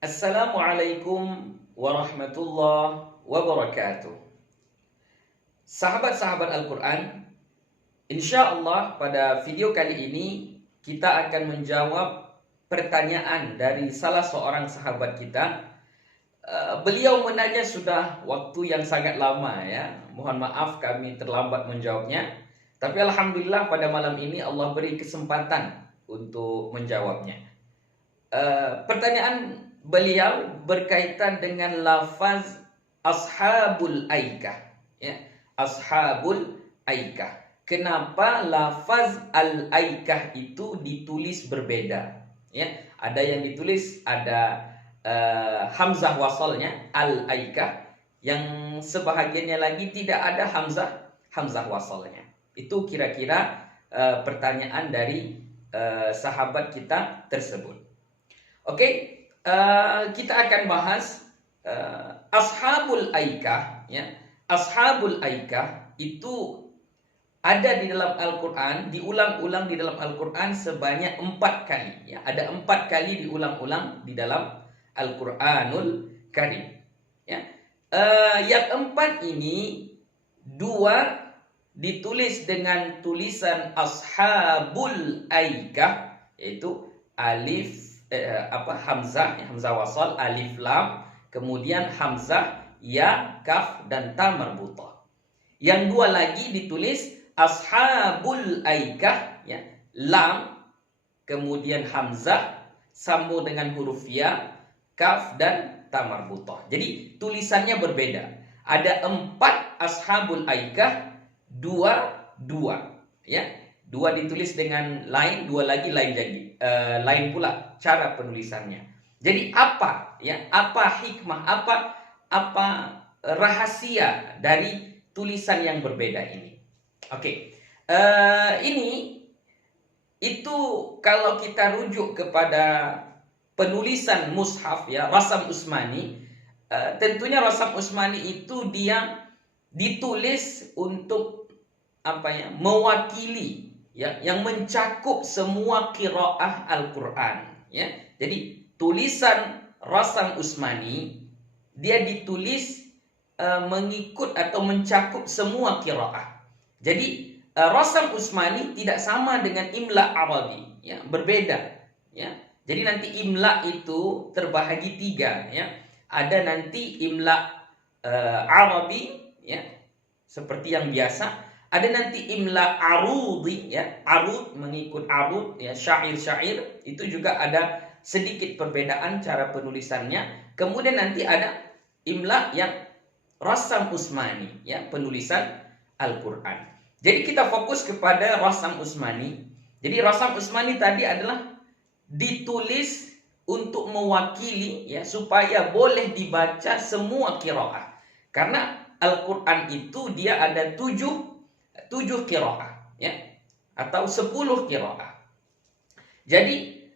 Assalamualaikum warahmatullahi wabarakatuh. Sahabat-sahabat Al-Quran, insya Allah pada video kali ini kita akan menjawab pertanyaan dari salah seorang sahabat kita. Beliau menanya sudah waktu yang sangat lama ya. Mohon maaf kami terlambat menjawabnya. Tapi Alhamdulillah pada malam ini Allah beri kesempatan untuk menjawabnya. Pertanyaan beliau berkaitan dengan lafaz ashabul aikah ya, ashabul aikah. Kenapa lafaz al-aikah itu ditulis berbeda ya? Ada yang ditulis ada hamzah wasalnya al-aikah, yang sebahagiannya lagi tidak ada hamzah wasalnya. Itu kira-kira pertanyaan dari sahabat kita tersebut. Oke, kita akan bahas ashabul aikah ya. Ashabul aikah itu ada di dalam Al-Quran, diulang-ulang di dalam Al-Quran sebanyak 4 kali ya. Ada 4 kali diulang-ulang di dalam Al-Quranul Karim ya. Yang 4 ini 2 ditulis dengan tulisan ashabul aikah, yaitu alif hamzah wasal, alif lam, kemudian hamzah, ya, kaf, dan ta marbutah. Yang 2 lagi ditulis ashabul aikah ya, lam, kemudian hamzah, sambung dengan huruf ya, kaf, dan ta marbutah. Jadi tulisannya berbeda. Ada 4 ashabul aikah, 2 ya. 2 ditulis dengan lain, 2 lagi lain jadi lain pula cara penulisannya. Jadi apa ya? Apa hikmah? Apa rahasia dari tulisan yang berbeda ini? Oke. Ini itu kalau kita rujuk kepada penulisan mushaf ya, Rasam Utsmani, tentunya Rasam Utsmani itu dia ditulis untuk mewakili ya, yang mencakup semua qiraah Al-Quran ya. Jadi tulisan Rasam Utsmani dia ditulis mengikut atau mencakup semua qiraah. Jadi Rasam Utsmani tidak sama dengan imla Arabi ya, berbeda ya. Jadi nanti imla itu terbahagi 3 ya. Ada nanti imla Arabi ya, seperti yang biasa. Ada nanti imla arudi ya, arud mengikut arud ya, syair-syair, itu juga ada sedikit perbedaan cara penulisannya. Kemudian nanti ada imla yang Rasam Utsmani ya, penulisan Al-Quran. Jadi kita fokus kepada Rasam Utsmani. Jadi Rasam Utsmani tadi adalah ditulis untuk mewakili ya, supaya boleh dibaca semua qiraah. Karena Al-Quran itu dia ada 7 qiraah ya, atau 10 qiraah. Jadi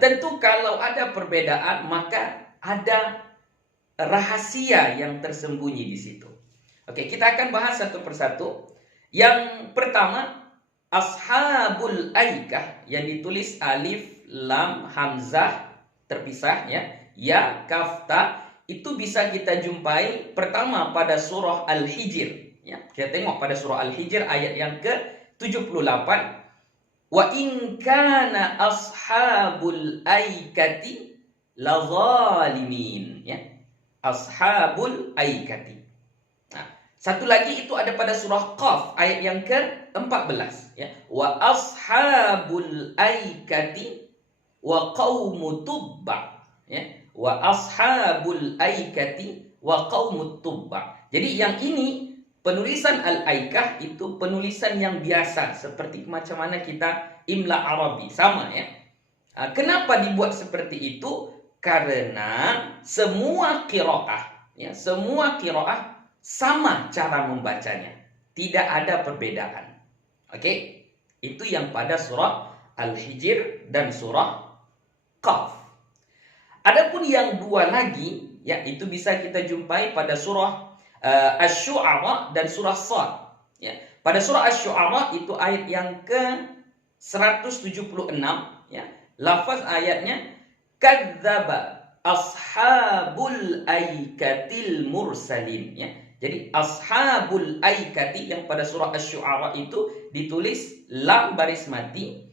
tentu kalau ada perbedaan maka ada rahasia yang tersembunyi di situ. Oke, kita akan bahas satu persatu. Yang pertama, ashabul aikah yang ditulis alif lam hamzah terpisah ya, kaf ta, itu bisa kita jumpai pertama pada surah Al-Hijr. Ya, kita tengok pada surah Al-Hijr ayat yang ke-78. Wa in kana ashabul aikati lazalimin ya. Ashabul aikati. Nah, satu lagi itu ada pada surah Qaf ayat yang ke-14 ya. Wa ashabul aikati wa qaumu tubba ya. Wa ashabul aikati wa qaumu tubba. Jadi yang ini penulisan al-aikah itu penulisan yang biasa, seperti macam mana kita imla Arabi, sama ya. Kenapa dibuat seperti itu? Karena semua qiraah ya, semua qiraah sama cara membacanya, tidak ada perbedaan. Oke? Itu yang pada surah Al-Hijr dan surah Qaf. Adapun yang 2 lagi ya, itu bisa kita jumpai pada surah Asy-Syu'ara dan surah Shad ya. Pada surah Asy-Syu'ara itu ayat yang ke 176 ya. Lafaz ayatnya kadzdzaba ashabul aikatil mursalin, ya. Jadi ashabul aikati yang pada surah Asy-Syu'ara itu ditulis lam baris mati,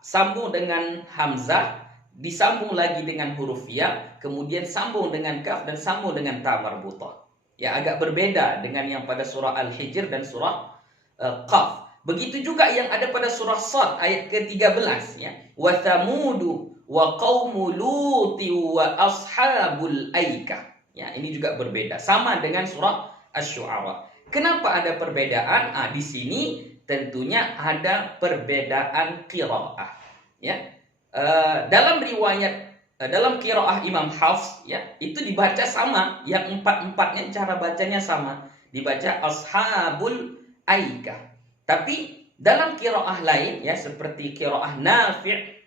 sambung dengan hamzah, disambung lagi dengan huruf ya, kemudian sambung dengan kaf dan sambung dengan ta marbutah. Ya, agak berbeda dengan yang pada surah Al-Hijr dan surah Qaf. Begitu juga yang ada pada surah Shad ayat ke-13, ya. Wa thamudu wa qaumu luti wa ashabul aikah. Ya, ini juga berbeda, sama dengan surah Asy-Syu'ara. Kenapa ada perbedaan? Di sini tentunya ada perbedaan qiraah, ya. Dalam riwayat dalam qiraah Imam Hafs, ya, itu dibaca sama, yang empat-empatnya cara bacanya sama, dibaca ashabul aikah. Tapi dalam qiraah lain, ya, seperti qiraah Nafi',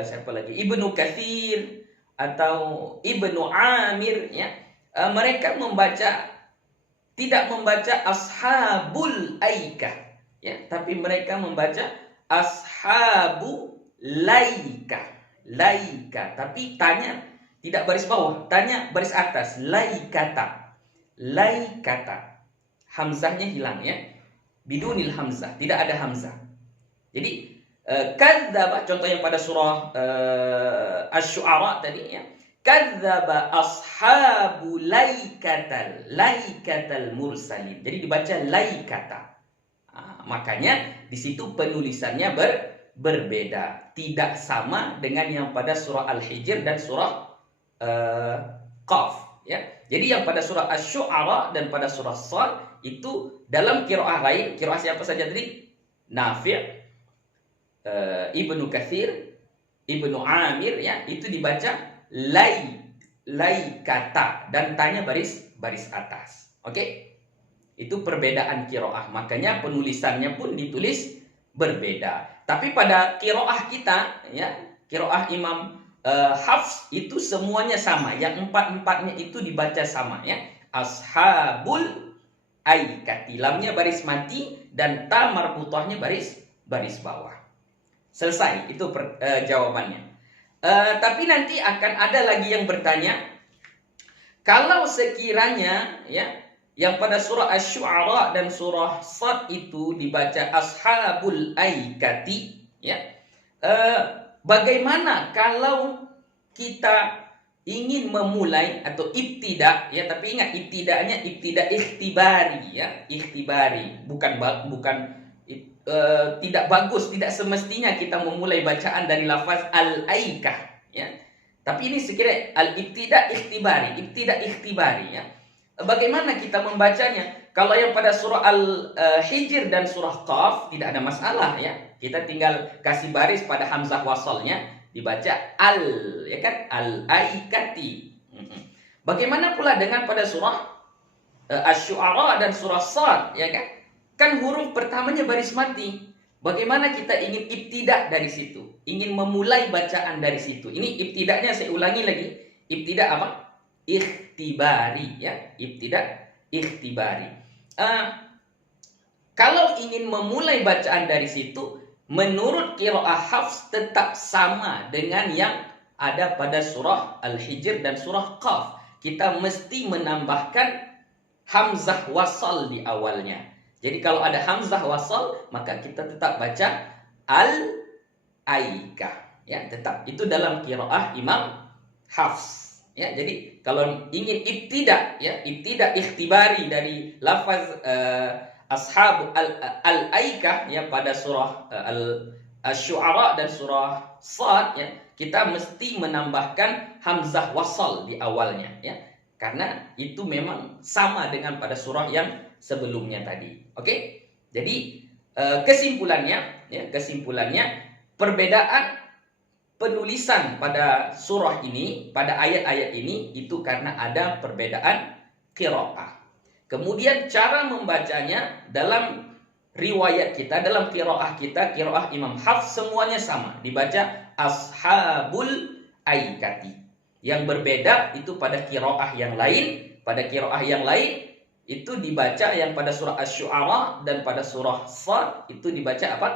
siapa lagi, Ibnu Katsir atau Ibnu Amir, ya, mereka tidak membaca ashabul aikah, ya, tapi mereka membaca ashabu laika. Laika, tapi tanya tidak baris bawah, tanya baris atas, laikata. Laikata. Hamzahnya hilang, ya. Bidunil hamzah, tidak ada hamzah. Jadi kadzdzaba, contoh yang pada surah Asy-Syu'ara tadi, ya. Kadzdzaba ashabu laikatal mursalin. Jadi dibaca laikata. Makanya di situ penulisannya berbeda, tidak sama dengan yang pada surah Al-Hijr dan surah Qaf, ya. Jadi yang pada surah Asy-Syu'ara dan pada surah Shad itu dalam qiraah lain, qiraah siapa saja tadi? Nafi', Ibnu Katsir, Ibnu Amir, ya, itu dibaca laikata dan tanya baris atas. Oke? Itu perbedaan qiraah. Makanya penulisannya pun ditulis berbeda. Tapi pada qiraah kita, ya, qiraah Imam Hafs itu semuanya sama. Yang empat-empatnya itu dibaca sama, ya. Ashabul aikati, lamnya baris mati dan ta marbutahnya baris bawah. Selesai, itu jawabannya. Tapi nanti akan ada lagi yang bertanya, kalau sekiranya, ya, yang pada surah Asy-Syu'ara dan surah Shad itu dibaca ashabul aikati, ya, bagaimana kalau kita ingin memulai atau ibtida, ya, tapi ingat ibtidanya ibtida ikhtibari, ya, ikhtibari, bukan tidak bagus, tidak semestinya kita memulai bacaan dari lafaz al-aikah, ya. Tapi ini sekiranya al-ibtida ikhtibari, ya. Bagaimana kita membacanya? Kalau yang pada surah Al-Hijr dan surah Qaf tidak ada masalah, ya. Kita tinggal kasih baris pada hamzah wasalnya, dibaca al, ya kan? Al-aikati. Bagaimana pula dengan pada surah Asy-Syu'ara dan surah Shad, ya kan? Kan huruf pertamanya baris mati. Bagaimana kita ingin ibtidak dari situ? Ingin memulai bacaan dari situ. Ini ibtidaknya saya ulangi lagi. Ibtidak apa? Ikhtibari, ya. Ibtidak ikhtibari. Kalau ingin memulai bacaan dari situ, menurut qiraah Hafs tetap sama dengan yang ada pada surah Al-Hijr dan surah Qaf. Kita mesti menambahkan hamzah wasal di awalnya. Jadi kalau ada hamzah wasal, maka kita tetap baca al-aikah, ya, tetap. Itu dalam qiraah Imam Hafs, ya. Jadi kalau ingin ibtida, ya, ibtida ikhtibari dari lafaz ashab al-aikah, ya, pada surah Asy-Syu'ara dan surah Shad, ya, kita mesti menambahkan hamzah wasal di awalnya, ya. Karena itu memang sama dengan pada surah yang sebelumnya tadi. Oke? Jadi kesimpulannya, ya, perbedaan penulisan pada surah ini, pada ayat-ayat ini, itu karena ada perbedaan qiraah. Kemudian cara membacanya dalam riwayat kita, dalam qiraah kita, qiraah Imam Hafs semuanya sama, dibaca ashabul aikati. Yang berbeda itu pada qiraah yang lain. Pada qiraah yang lain itu dibaca yang pada surah Asy-Syu'ara dan pada surah Shad itu dibaca apa?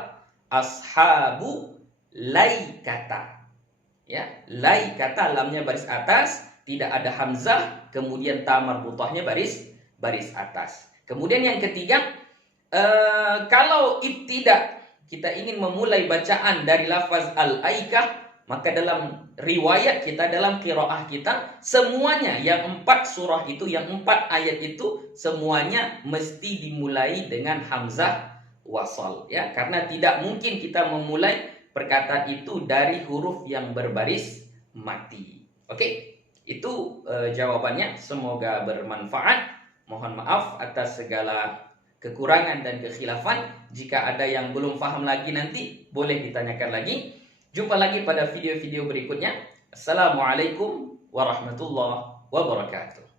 Ashabu laikata. Ya, lai kata lamnya baris atas, tidak ada hamzah, kemudian ta marbutahnya baris atas. Kemudian yang ketiga, kalau ibtidak kita ingin memulai bacaan dari lafaz al-aikah, maka dalam riwayat kita, dalam qiraah kita, semuanya yang 4 surah itu, yang 4 ayat itu, semuanya mesti dimulai dengan hamzah wasal, ya, karena tidak mungkin kita memulai perkataan itu dari huruf yang berbaris mati. Oke, itu jawabannya. Semoga bermanfaat. Mohon maaf atas segala kekurangan dan kekhilafan. Jika ada yang belum paham lagi nanti boleh ditanyakan lagi. Jumpa lagi pada video-video berikutnya. Assalamualaikum warahmatullahi wabarakatuh.